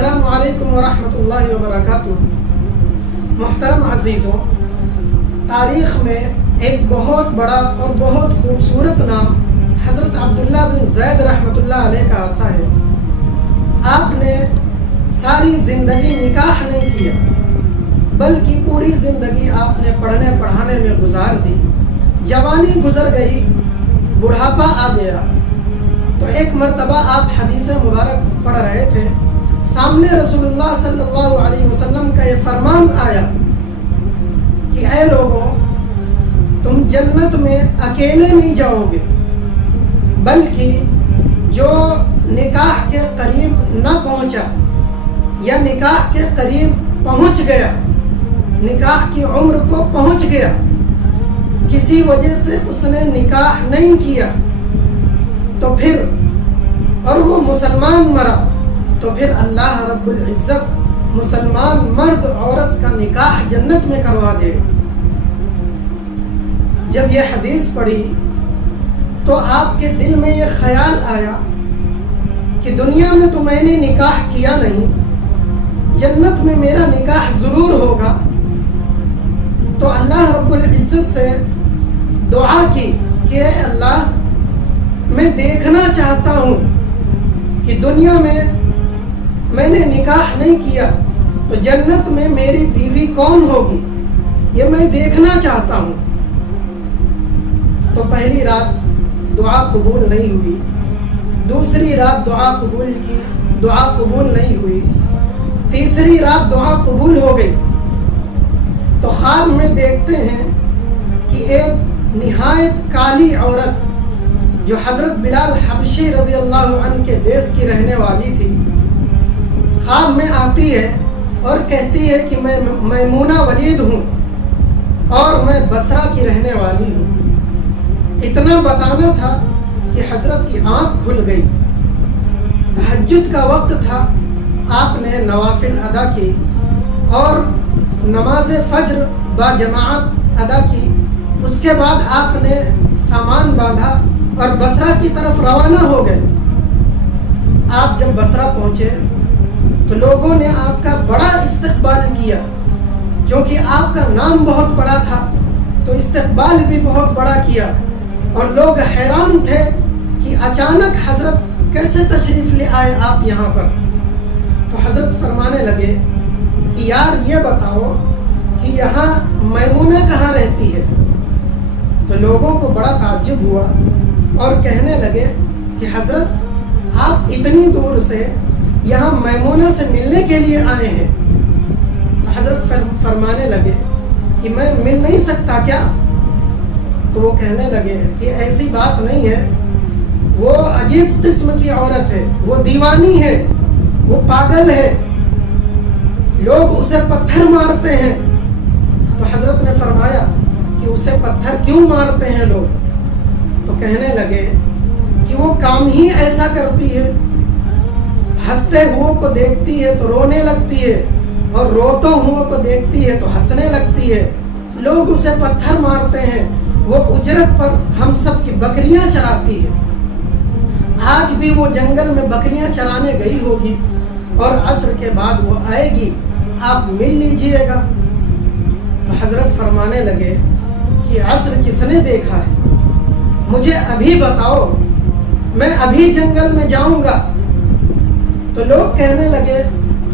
السلام علیکم ورحمۃ اللہ وبرکاتہ۔ محترم عزیزوں، تاریخ میں ایک بہت بڑا اور بہت خوبصورت نام حضرت عبداللہ بن زید رحمۃ اللہ علیہ کا آتا ہے۔ آپ نے ساری زندگی نکاح نہیں کیا، بلکہ پوری زندگی آپ نے پڑھنے پڑھانے میں گزار دی۔ جوانی گزر گئی، بڑھاپا آ گیا، تو ایک مرتبہ آپ حدیث مبارک پڑھ رہے تھے، سامنے رسول اللہ صلی اللہ علیہ وسلم کا یہ فرمان آیا کہ اے لوگوں، تم جنت میں اکیلے نہیں جاؤ گے، بلکہ جو نکاح کے قریب نہ پہنچا یا نکاح کے قریب پہنچ گیا، نکاح کی عمر کو پہنچ گیا، کسی وجہ سے اس نے نکاح نہیں کیا تو پھر اور وہ مسلمان مرا تو پھر اللہ رب العزت مسلمان مرد عورت کا نکاح جنت میں کروا دے گا۔ جب یہ حدیث پڑھی تو آپ کے دل میں یہ خیال آیا کہ دنیا میں تو میں نے نکاح کیا نہیں، جنت میں میرا نکاح ضرور ہوگا۔ تو اللہ رب العزت سے دعا کی کہ اے اللہ، میں دیکھنا چاہتا ہوں کہ دنیا میں نے نکاح نہیں کیا تو جنت میں میری بیوی کون ہوگی، یہ میں دیکھنا چاہتا ہوں۔ تو پہلی رات دعا قبول نہیں ہوئی، دوسری رات دعا قبول کی، دعا قبول نہیں ہوئی، تیسری رات دعا قبول ہو گئی۔ تو خواب میں دیکھتے ہیں کہ ایک نہایت کالی عورت جو حضرت بلال حبشی رضی اللہ عنہ کے دیس کی رہنے والی تھی، خواب میں آتی ہے اور کہتی ہے کہ میں میمونہ ولید ہوں اور میں بصرہ کی رہنے والی ہوں۔ اتنا بتانا تھا کہ حضرت کی آنکھ کھل گئی، تہجد کا وقت تھا، آپ نے نوافل ادا کی اور نماز فجر با جماعت ادا کی۔ اس کے بعد آپ نے سامان باندھا اور بصرہ کی طرف روانہ ہو گئے۔ آپ جب بصرہ پہنچے تو لوگوں نے آپ کا بڑا استقبال کیا، کیونکہ آپ کا نام بہت بڑا تھا تو استقبال بھی بہت بڑا کیا، اور لوگ حیران تھے کہ اچانک حضرت کیسے تشریف لے آئے آپ یہاں پر۔ تو حضرت فرمانے لگے کہ یار یہ بتاؤ کہ یہاں میمونہ کہاں رہتی ہے؟ تو لوگوں کو بڑا تعجب ہوا اور کہنے لگے کہ حضرت آپ اتنی دور سے یہاں میمونہ سے ملنے کے لیے آئے ہیں۔ تو حضرت فرمانے لگے کہ میں مل نہیں سکتا کیا؟ تو وہ کہنے لگے کہ ایسی بات نہیں ہے، وہ عجیب قسم کی عورت ہے، وہ دیوانی ہے، وہ پاگل ہے، لوگ اسے پتھر مارتے ہیں۔ تو حضرت نے فرمایا کہ اسے پتھر کیوں مارتے ہیں لوگ؟ تو کہنے لگے کہ وہ کام ہی ایسا کرتی ہے، ہنستے ہوئے کو دیکھتی ہے تو رونے لگتی ہے، اور روتے ہوئے کو دیکھتی ہے تو ہنسنے لگتی ہے، لوگ اسے پتھر مارتے ہیں، وہ اجرت پر ہم سب کی بکریاں چراتی ہے۔ آج بھی وہ جنگل میں بکریاں چرانے گئی ہوگی اور عصر کے بعد وہ آئے گی، آپ مل لیجئے گا۔ تو حضرت فرمانے لگے کہ عصر کس نے دیکھا ہے؟ مجھے ابھی بتاؤ، میں ابھی جنگل میں جاؤں گا۔ تو لوگ کہنے لگے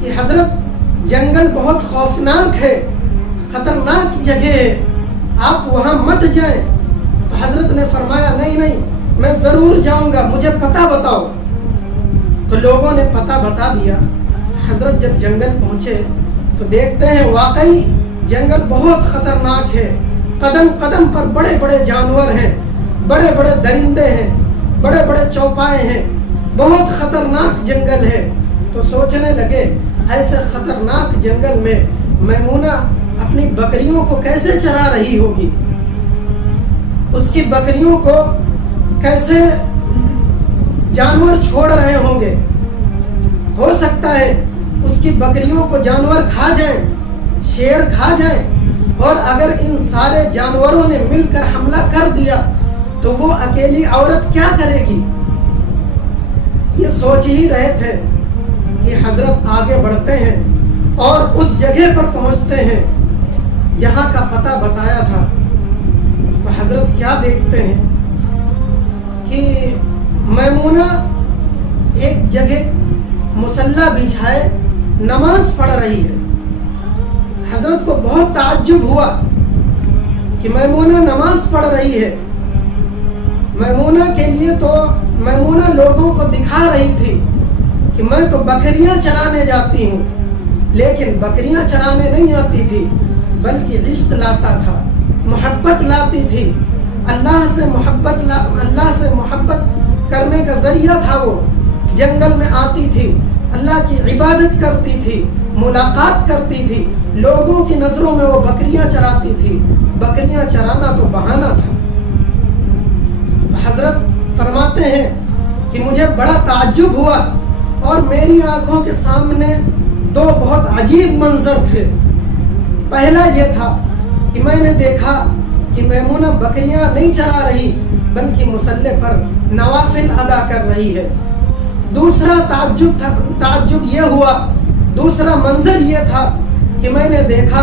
کہ حضرت جنگل بہت خوفناک ہے، خطرناک جگہ ہے، آپ وہاں مت جائیں۔ تو حضرت نے فرمایا نہیں، میں ضرور جاؤں گا، مجھے پتہ بتاؤ۔ تو لوگوں نے پتہ بتا دیا۔ حضرت جب جنگل پہنچے تو دیکھتے ہیں واقعی جنگل بہت خطرناک ہے، قدم قدم پر بڑے بڑے جانور ہیں، بڑے بڑے درندے ہیں، بڑے بڑے چوپائے ہیں، بہت خطرناک جنگل ہے۔ تو سوچنے لگے ایسے خطرناک جنگل میں میمونہ اپنی بکریوں کو کیسے چرا رہی ہوگی، اس کی بکریوں کو کیسے جانور چھوڑ رہے ہوں گے؟ ہو سکتا ہے اس کی بکریوں کو جانور کھا جائیں، شیر کھا جائیں، اور اگر ان سارے جانوروں نے مل کر حملہ کر دیا تو وہ اکیلی عورت کیا کرے گی؟ یہ سوچ ہی رہے تھے کہ حضرت آگے بڑھتے ہیں اور اس جگہ پر پہنچتے ہیں جہاں کا پتہ بتایا تھا. تو حضرت کیا دیکھتے ہیں کہ میمونہ ایک جگہ مصلی بچھائے نماز پڑھ رہی ہے. حضرت کو بہت تعجب ہوا کہ میمونہ نماز پڑھ رہی ہے. میمونہ کے لیے تو میمونہ لوگوں کو دکھا رہی تھی کہ میں تو بکریاں چرانے جاتی ہوں، لیکن بکریاں چرانے نہیں آتی تھی بلکہ عشق لاتا تھا، محبت لاتی تھی. اللہ سے محبت کرنے کا ذریعہ تھا. وہ جنگل میں آتی تھی، اللہ کی عبادت کرتی تھی، ملاقات کرتی تھی. لوگوں کی نظروں میں وہ بکریاں چراتی تھی. بکریاں چرانا تو بہانہ تھا. تو حضرت فرماتے ہیں کہ مجھے بڑا تعجب ہوا اور میری آنکھوں کے سامنے دو بہت عجیب منظر تھے. پہلا یہ تھا کہ میں نے دیکھا کہ میمونہ بکریاں نہیں چرا رہی بلکہ مصلی پر نوافل ادا کر رہی ہے. دوسرا تعجب یہ ہوا، دوسرا منظر یہ تھا کہ میں نے دیکھا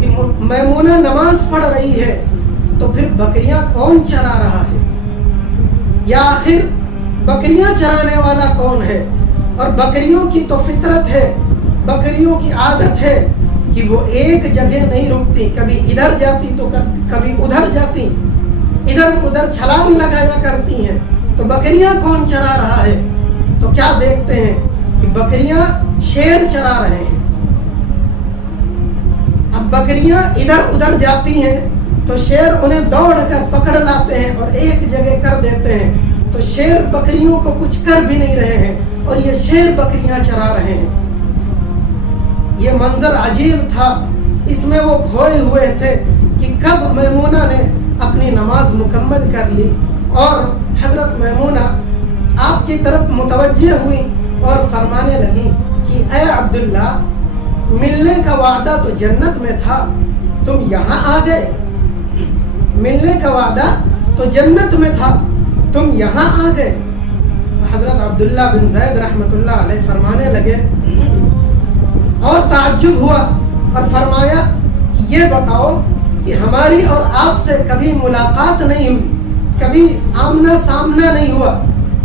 کہ میمونہ نماز پڑھ رہی ہے تو پھر بکریاں کون چرا رہا ہے، یا آخر بکریاں چرانے والا کون ہے. اور بکریوں کی تو فطرت ہے، بکریوں کی عادت ہے کہ وہ ایک جگہ نہیں رکتی، کبھی ادھر جاتی تو کبھی ادھر جاتی، ادھر ادھر چھلانگ لگایا کرتی ہیں. تو بکریاں کون چرا رہا ہے؟ تو کیا دیکھتے ہیں کہ بکریاں شیر چرا رہے ہیں. اب بکریاں ادھر ادھر جاتی ہیں تو شیر انہیں دوڑ کر پکڑ لاتے ہیں اور ایک جگہ کر دیتے ہیں. تو شیر بکریوں کو کچھ کر بھی نہیں رہے ہیں اور یہ شیر بکریاں چرا رہے ہیں. یہ منظر عجیب تھا. اس میں وہ کھوئے ہوئے تھے کہ کب میمونہ نے اپنی نماز مکمل کر لی اور حضرت میمونہ آپ کی طرف متوجہ ہوئی اور فرمانے لگی کہ اے عبداللہ، ملنے کا وعدہ تو جنت میں تھا، تم یہاں آ گئے. ملنے کا وعدہ تو جنت میں تھا، تم یہاں آ گئے. تو حضرت عبداللہ بن زید رحمۃ اللہ علیہ فرمانے لگے اور تعجب ہوا اور فرمایا کہ یہ بتاؤ کہ ہماری اور آپ سے کبھی ملاقات نہیں ہوئی، کبھی آمنا سامنا نہیں ہوا،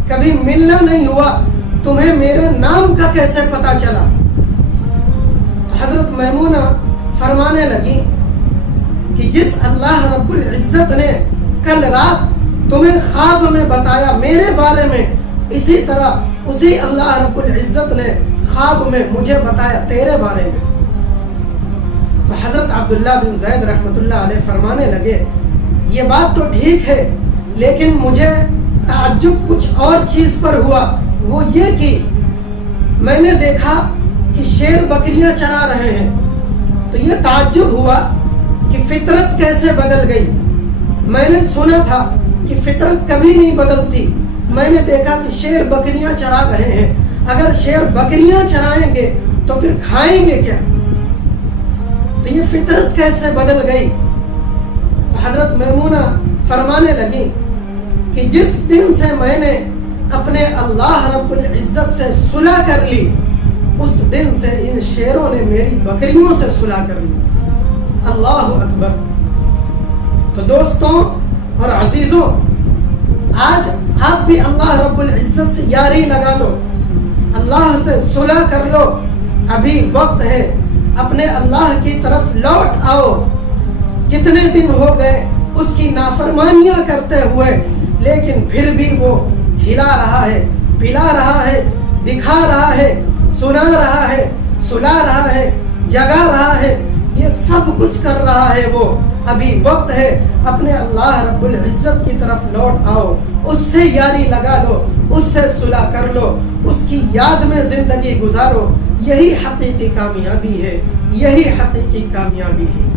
کبھی ملنا نہیں ہوا، تمہیں میرے نام کا کیسے پتا چلا؟ تو حضرت میمونہ فرمانے لگی کہ جس اللہ رب العزت نے کل رات تمہیں خواب میں بتایا میرے بارے میں، اسی طرح اسی اللہ رب العزت نے خواب میں مجھے بتایا تیرے بارے میں. تو حضرت عبداللہ بن زید رحمۃ اللہ علیہ فرمانے لگے یہ بات تو ٹھیک ہے، لیکن مجھے تعجب کچھ اور چیز پر ہوا. وہ یہ کہ میں نے دیکھا کہ شیر بکریاں چرا رہے ہیں. تو یہ تعجب ہوا کہ فطرت کیسے بدل گئی. میں نے سنا تھا کہ فطرت کبھی نہیں بدلتی. میں نے دیکھا کہ شیر بکریاں چرا رہے ہیں. اگر شیر بکریاں چرائیں گے تو پھر کھائیں گے کیا؟ تو یہ فطرت کیسے بدل گئی؟ تو حضرت میمونہ فرمانے لگی کہ جس دن سے میں نے اپنے اللہ رب العزت سے صلح کر لی، اس دن سے ان شیروں نے میری بکریوں سے صلح کر لی. اللہ اکبر. تو دوستوں اور عزیزوں، آج آپ بھی اللہ رب العزت سے یاری لگا لو، اللہ سے صلح کر لو. ابھی وقت ہے، اپنے اللہ کی طرف لوٹ آؤ. کتنے دن ہو گئے اس کی نافرمانیاں کرتے ہوئے، لیکن پھر بھی وہ کھلا رہا ہے، پلا رہا ہے، دکھا رہا ہے، سنا رہا ہے، سلا رہا ہے، جگا رہا ہے، یہ سب کچھ کر رہا ہے. وہ ابھی وقت ہے، اپنے اللہ رب العزت کی طرف لوٹ آؤ، اس سے یاری لگا لو، اس سے صلح کر لو، اس کی یاد میں زندگی گزارو. یہی حقیقی کامیابی ہے، یہی حقیقی کامیابی ہے.